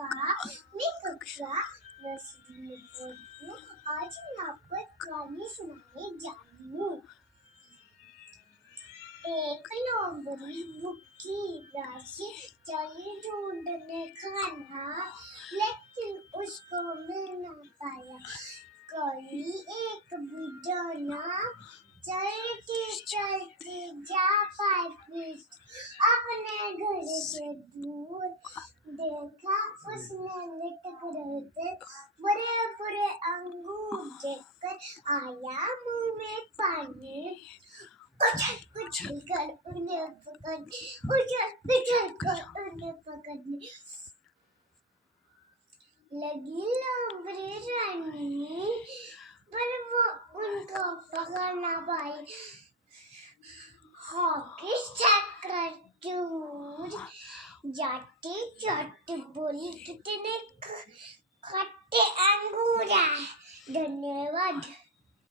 नमस्कार, मैं कक्षा 10वीं में पढ़ती हूँ। आज मैं आपको एक कहानी सुनाने जा रही हूँ। एक लोमड़ी भूखी प्यासी चली ढूंढने खाना, लेकिन उसको मिल ना पाया। कोई एक बिडौना चलती चलती जा पाई अपने घर से दूर। देखा उसने लटक रहे थे बड़े बड़े अंगूर, देखकर आया मुंह में पानी। उछल उछल कर उन्हें पकड़ने लगी लोमड़ी रानी, पर वो उनको पकड़ ना पाई। हॉकी चक्कर दूर जाते जाते बोली, कितने खट्टे अंगूर हैं। धन्यवाद।